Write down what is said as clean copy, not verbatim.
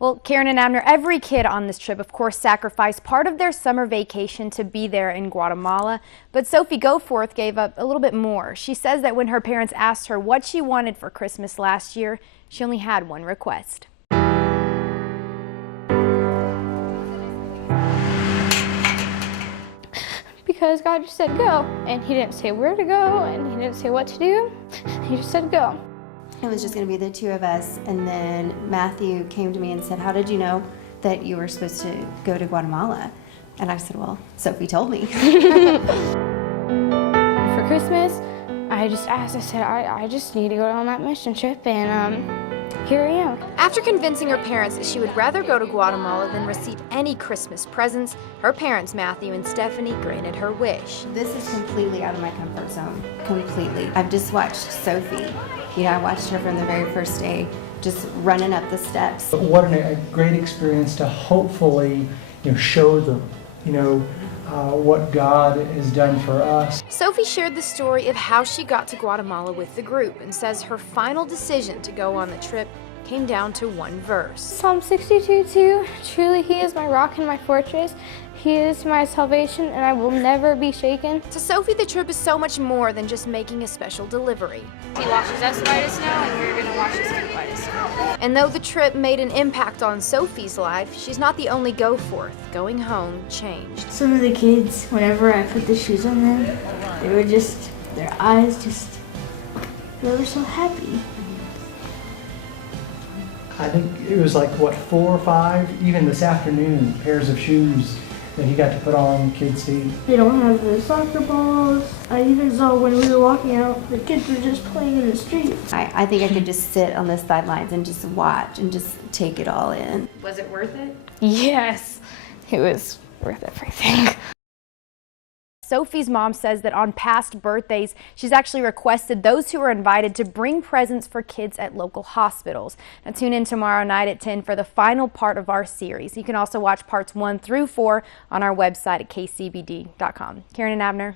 Well, Karen and Abner, every kid on this trip, of course, sacrificed part of their summer vacation to be there in Guatemala. But Sophie Goforth gave up a little bit more. She says that when her parents asked her what she wanted for Christmas last year, she only had one request. Because God just said go, and He didn't say where to go, and He didn't say what to do. He just said go. It was just going to be the two of us, and then Matthew came to me and said, "How did you know that you were supposed to go to Guatemala?" And I said, "Well, Sophie told me." For Christmas, I just asked, I said, I just need to go on that mission trip, and here I am. After convincing her parents that she would rather go to Guatemala than receive any Christmas presents, her parents, Matthew and Stephanie, granted her wish. This is completely out of my comfort zone, completely. I've just watched Sophie. You know, I watched her from the very first day, just running up the steps. But what a great experience to hopefully, show them, what God has done for us. Sophie shared the story of how she got to Guatemala with the group and says her final decision to go on the trip came down to one verse. Psalm 62:2, truly He is my rock and my fortress. He is my salvation, and I will never be shaken. To Sophie, the trip is so much more than just making a special delivery. He washes us white as snow, and we're going to wash His feet white as snow. And though the trip made an impact on Sophie's life, she's not the only Goforth. Going home changed. Some of the kids, whenever I put the shoes on them, they were just, their eyes just, they were so happy. I think it was like, 4 or 5, even this afternoon, pairs of shoes that he got to put on kids' feet. They don't have the soccer balls. I even saw when we were walking out, the kids were just playing in the street. I think I could just sit on the sidelines and just watch and just take it all in. Was it worth it? Yes, it was worth everything. Sophie's mom says that on past birthdays, she's actually requested those who were invited to bring presents for kids at local hospitals. Now tune in tomorrow night at 10 for the final part of our series. You can also watch parts 1 through 4 on our website at kcbd.com. Karen and Abner.